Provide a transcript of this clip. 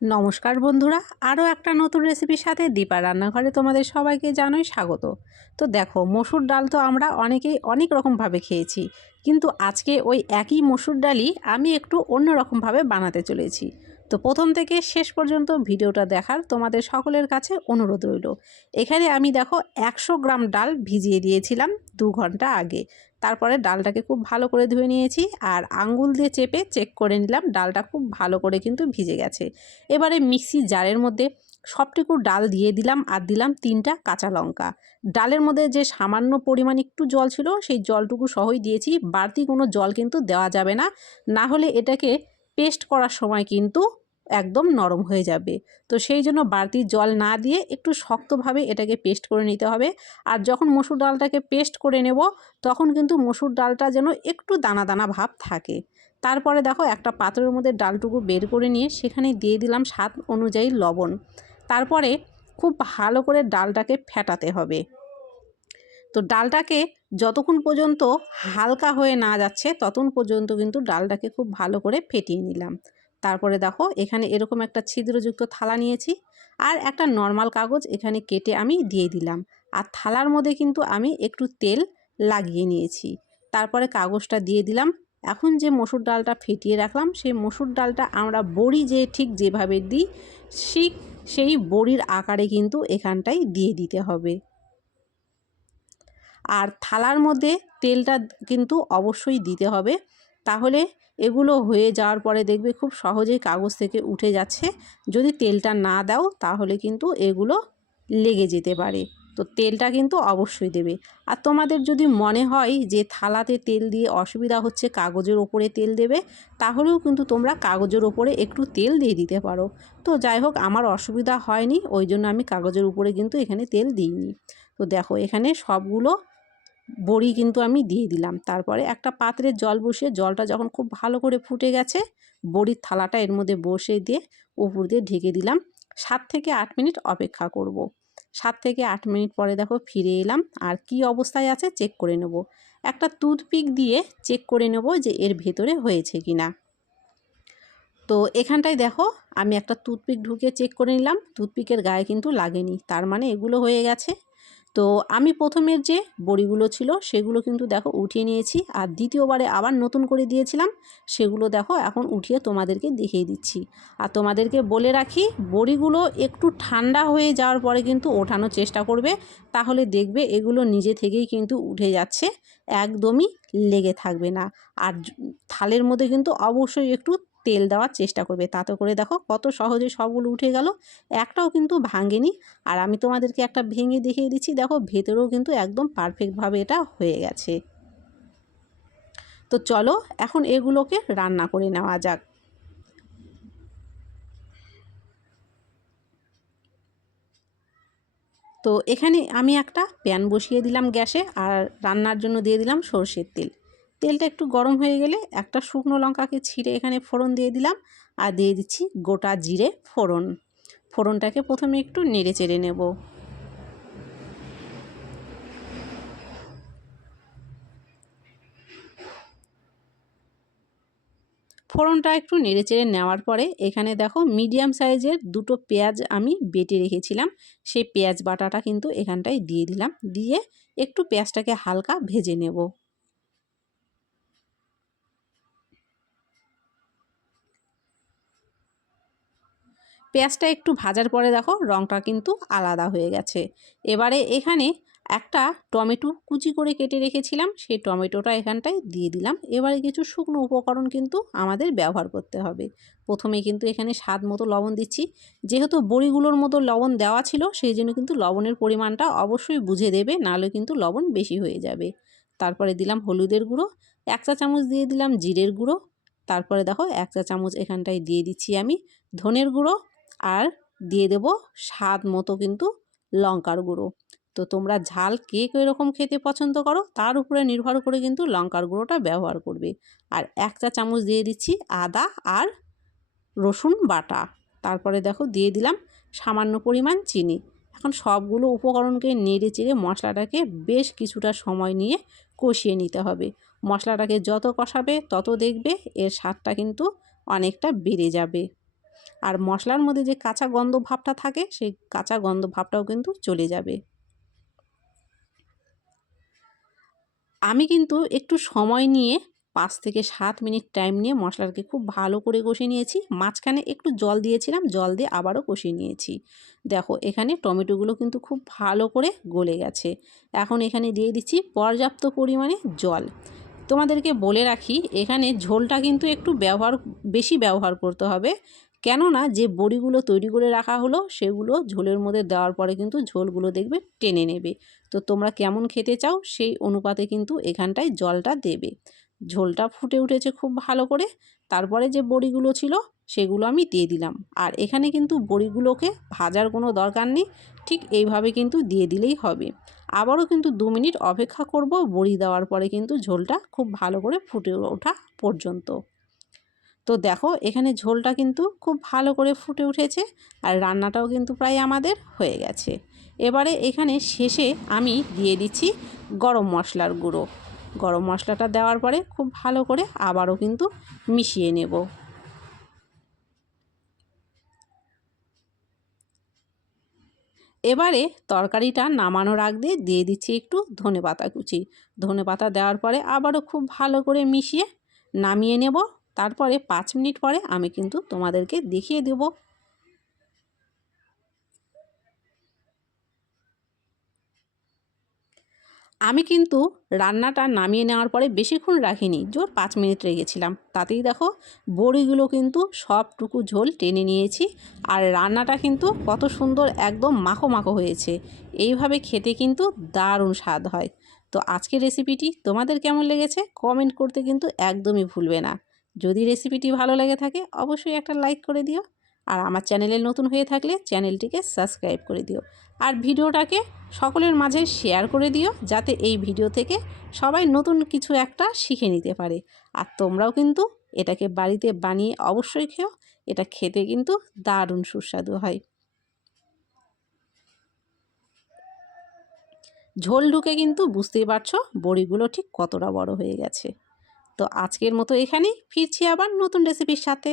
নমস্কার বন্ধুরা, আরও একটা নতুন রেসিপির সাথে দীপা রান্নাঘরে তোমাদের সবাইকে জানোই স্বাগত। তো দেখো, মসুর ডাল তো আমরা অনেকেই অনেক রকমভাবে খেয়েছি, কিন্তু আজকে ওই একই মসুর ডালই আমি একটু অন্য রকমভাবে বানাতে চলেছি। তো প্রথম থেকে শেষ পর্যন্ত ভিডিওটা দেখার তোমাদের সকলের কাছে অনুরোধ রইল। এখানে আমি দেখো একশো গ্রাম ডাল ভিজিয়ে দিয়েছিলাম দু ঘণ্টা আগে। তারপরে ডালটাকে খুব ভালো করে ধুয়ে নিয়েছি আর আঙ্গুল দিয়ে চেপে চেক করে নিলাম ডালটা খুব ভালো করে কিন্তু ভিজে গেছে। এবারে মিক্সি জারের মধ্যে সবটুকু ডাল দিয়ে দিলাম আর দিলাম তিনটা কাঁচা লঙ্কা। ডালের মধ্যে যে সামান্য পরিমাণ একটু জল ছিল সেই জলটুকু সহই দিয়েছি, বাড়তি কোনো জল কিন্তু দেওয়া যাবে না। না হলে এটাকে পেস্ট করার সময় কিন্তু একদম নরম হয়ে যাবে। তো সেই জন্য বাড়তি জল না দিয়ে একটু শক্তভাবে এটাকে পেস্ট করে নিতে হবে। আর যখন মসুর ডালটাকে পেস্ট করে নেব, তখন কিন্তু মসুর ডালটা যেন একটু দানা দানা ভাব থাকে। তারপরে দেখো একটা পাত্রের মধ্যে ডালটুকু বের করে নিয়ে সেখানে দিয়ে দিলাম স্বাদ অনুযায়ী লবণ। তারপরে খুব ভালো করে ডালটাকে ফেটাতে হবে। তো ডালটাকে যতক্ষণ পর্যন্ত হালকা হয়ে না যাচ্ছে, ততক্ষণ পর্যন্ত কিন্তু ডালটাকে খুব ভালো করে ফেটিয়ে নিলাম। তারপরে দেখো, এখানে এরকম একটা ছিদ্রযুক্ত থালা নিয়েছি আর একটা নর্মাল কাগজ এখানে কেটে আমি দিয়ে দিলাম। আর থালার মধ্যে কিন্তু আমি একটু তেল লাগিয়ে নিয়েছি। তারপরে কাগজটা দিয়ে দিলাম। এখন যে মসুর ডালটা ফেটিয়ে রাখলাম, সেই মসুর ডালটা আমরা বড়ি যে ঠিক যেভাবে দিই ঠিক সেই বড়ির আকারে কিন্তু এখানটাই দিয়ে দিতে হবে। আর থালার মধ্যে তেলটা কিন্তু অবশ্যই দিতে হবে। তাহলে এগুলো হয়ে যাওয়ার পরে দেখবে খুব সহজেই কাগজ থেকে উঠে যাচ্ছে। যদি তেলটা না দাও, তাহলে কিন্তু এগুলো লেগে যেতে পারে। তো তেলটা কিন্তু অবশ্যই দেবে। আর তোমাদের যদি মনে হয় যে থালাতে তেল দিয়ে অসুবিধা হচ্ছে, কাগজের ওপরে তেল দেবে, তাহলেও কিন্তু তোমরা কাগজের ওপরে একটু তেল দিয়ে দিতে পারো। তো যাই হোক, আমার অসুবিধা হয়নি, ওই জন্য আমি কাগজের উপরে কিন্তু এখানে তেল দিইনি। তো দেখো, এখানে সবগুলো বড়ি কিন্তু আমি দিয়ে দিলাম। তারপরে একটা পাত্রে জল বসিয়ে, জলটা যখন খুব ভালো করে ফুটে গেছে, বড়ির থালাটা এর মধ্যে বসে দিয়ে উপর দিয়ে ঢেকে দিলাম। সাত থেকে আট মিনিট অপেক্ষা করব। সাত থেকে আট মিনিট পরে দেখো ফিরে এলাম। আর কি অবস্থায় আছে চেক করে নেব। একটা টুথপিক দিয়ে চেক করে নেব যে এর ভেতরে হয়েছে কি না তো এখানটায় দেখো আমি একটা টুথপিক ঢুকে চেক করে নিলাম। টুথপিকের গায়ে কিন্তু লাগেনি। তার মানে এগুলো হয়ে গেছে। তো আমি প্রথমের যে বড়িগুলো ছিল সেগুলো কিন্তু দেখো উঠিয়ে নিয়েছি আর দ্বিতীয়বারে আবার নতুন করে দিয়েছিলাম, সেগুলো দেখো এখন উঠিয়ে তোমাদেরকে দেখিয়ে দিচ্ছি। আর তোমাদেরকে বলে রাখি, বড়িগুলো একটু ঠান্ডা হয়ে যাওয়ার পরে কিন্তু ওঠানোর চেষ্টা করবে, তাহলে দেখবে এগুলো নিজে থেকেই কিন্তু উঠে যাচ্ছে, একদমই লেগে থাকবে না। আর থালের মধ্যে কিন্তু অবশ্যই একটু তেল দেওয়ার চেষ্টা করবে। তাতে করে দেখো কত সহজে সবগুলো উঠে গেল, একটাও কিন্তু ভাঙেনি। আর আমি তোমাদেরকে একটা ভেঙে দেখিয়ে দিচ্ছি, দেখো ভেতরেও কিন্তু একদম পারফেক্টভাবে এটা হয়ে গেছে। তো চলো এখন এগুলোকে রান্না করে নেওয়া যাক। তো এখানে আমি একটা প্যান বসিয়ে দিলাম গ্যাসে, আর রান্নার জন্য দিয়ে দিলাম সর্ষের তেল। তেলটা একটু গরম হয়ে গেলে একটা শুকনো লঙ্কাকে ছিঁড়ে এখানে ফোড়ন দিয়ে দিলাম। আর দিয়ে দিচ্ছি গোটা জিরে ফোড়ন। ফোড়নটাকে প্রথমে একটু নেড়ে চেড়ে নেব। ফোড়নটা একটু নেড়ে চেড়ে নেওয়ার পরে এখানে দেখো মিডিয়াম সাইজের দুটো পেঁয়াজ আমি বেটে রেখেছিলাম। সেই পেঁয়াজ বাটাটা কিন্তু এখানটায় দিয়ে দিলাম। দিয়ে একটু পেঁয়াজটাকে হালকা ভেজে নেব। পেঁয়াজটা একটু ভাজার পরে দেখো রঙটা কিন্তু আলাদা হয়ে গেছে। এবারে এখানে একটা টমেটো কুচি করে কেটে রেখেছিলাম, সেই টমেটোটা এখানটায় দিয়ে দিলাম। এবারে কিছু শুকনো উপকরণ কিন্তু আমাদের ব্যবহার করতে হবে। প্রথমে কিন্তু এখানে স্বাদ মতো লবণ দিচ্ছি। যেহেতু বড়িগুলোর মতো লবণ দেওয়া ছিল, সেই জন্য কিন্তু লবণের পরিমাণটা অবশ্যই বুঝে দেবে, নাহলে কিন্তু লবণ বেশি হয়ে যাবে। তারপরে দিলাম হলুদের গুঁড়ো, এক চা চামচ দিয়ে দিলাম জিরের গুঁড়ো। তারপরে দেখো এক চা চামচ এখানটায় দিয়ে দিচ্ছি আমি ধনের গুঁড়ো আর দিয়ে দেব স্বাদ মতো কিন্তু লঙ্কার গুঁড়ো। তো তোমরা ঝাল কে কীরকম খেতে পছন্দ করো, তার উপরে নির্ভর করে কিন্তু লঙ্কার গুঁড়োটা ব্যবহার করবে। আর এক চা চামচ দিয়ে দিচ্ছি আদা আর রসুন বাটা। তারপরে দেখো দিয়ে দিলাম সামান্য পরিমাণ চিনি। এখন সবগুলো উপকরণকে নেড়ে চেড়ে মশলাটাকে বেশ কিছুটা সময় নিয়ে কষিয়ে নিতে হবে। মশলাটাকে যত কষাবে তত দেখবে এর স্বাদটা কিন্তু অনেকটা বেড়ে যাবে। আর মশলার মধ্যে যে কাঁচা গন্ধ ভাবটা থাকে, সেই কাঁচা গন্ধ ভাবটাও কিন্তু চলে যাবে। আমি কিন্তু একটু সময় নিয়ে পাঁচ থেকে সাত মিনিট টাইম নিয়ে মশলাটাকে খুব ভালো করে কষিয়ে নিয়েছি। মাঝখানে একটু জল দিয়েছিলাম, জল দিয়ে আবারও কষিয়ে নিয়েছি। দেখো, এখানে টমেটোগুলো কিন্তু খুব ভালো করে গলে গেছে। এখন এখানে দিয়ে দিচ্ছি পর্যাপ্ত পরিমাণে জল। তোমাদেরকে বলে রাখি, এখানে ঝোলটা কিন্তু একটু ব্যবহার, বেশি ব্যবহার করতে হবে। কেননা যে বড়িগুলো তৈরি করে রাখা হলো, সেগুলো ঝোলের মধ্যে দেওয়ার পরে কিন্তু ঝোলগুলো দেখবে টেনে নেবে। তো তোমরা কেমন খেতে চাও, সেই অনুপাতে কিন্তু এখানটায় জলটা দেবে। ঝোলটা ফুটে উঠেছে খুব ভালো করে, তারপরে যে বড়িগুলো ছিল, সেগুলো আমি দিয়ে দিলাম। আর এখানে কিন্তু বড়িগুলোকে ভাজার কোনো দরকার নেই, ঠিক এইভাবে কিন্তু দিয়ে দিলেই হবে। আবারও কিন্তু দু মিনিট অপেক্ষা করব বড়ি দেওয়ার পরে কিন্তু ঝোলটা খুব ভালো করে ফুটে ওঠা পর্যন্ত। তো দেখো, এখানে ঝোলটা কিন্তু খুব ভালো করে ফুটে উঠেছে আর রান্নাটাও কিন্তু প্রায় আমাদের হয়ে গেছে। এবারে এখানে শেষে আমি দিয়ে দিচ্ছি গরম মশলার গুঁড়ো। গরম মশলাটা দেওয়ার পরে খুব ভালো করে আবারও কিন্তু মিশিয়ে নেব। এবারে তরকারিটা নামানোর আগ দিয়ে দিয়ে দিচ্ছি একটু ধনে পাতা কুচি। ধনে পাতা দেওয়ার পরে আবারও খুব ভালো করে মিশিয়ে নামিয়ে নেব তারপরে পাঁচ মিনিট পরে আমি কিন্তু তোমাদেরকে দেখিয়ে দেবো। আমি কিন্তু রান্নাটা নামিয়ে নেওয়ার পরে বেশিক্ষণ রাখিনি, জোর পাঁচ মিনিট রেখেছিলাম তাতেই দেখো বড়িগুলো কিন্তু সবটুকু ঝোল টেনে নিয়েছি আর রান্নাটা কিন্তু কত সুন্দর একদম মাখো মাখো হয়েছে। এইভাবে খেতে কিন্তু দারুণ স্বাদ হয়। তো আজকের রেসিপিটি তোমাদের কেমন লেগেছে? কমেন্ট করতে কিন্তু একদমই ভুলবে না। যদি রেসিপিটি ভালো লেগে থাকে, অবশ্যই একটা লাইক করে দিও। আর আমার চ্যানেলে নতুন হয়ে থাকলে চ্যানেলটিকে সাবস্ক্রাইব করে দিও। আর ভিডিওটাকে সকলের মাঝে শেয়ার করে দিও, যাতে এই ভিডিও থেকে সবাই নতুন কিছু একটা শিখে নিতে পারে। আর তোমরাও কিন্তু এটাকে বাড়িতে বানিয়ে অবশ্যই খেও, এটা খেতে কিন্তু দারুণ সুস্বাদু হয়। ঝোল ঢুকে কিন্তু বুঝতেই পারছ, বড়িগুলো ঠিক কতটা বড় হয়ে গেছে। তো আজকের মতো এখানেই। ফিরছি আবার নতুন রেসিপির সাথে।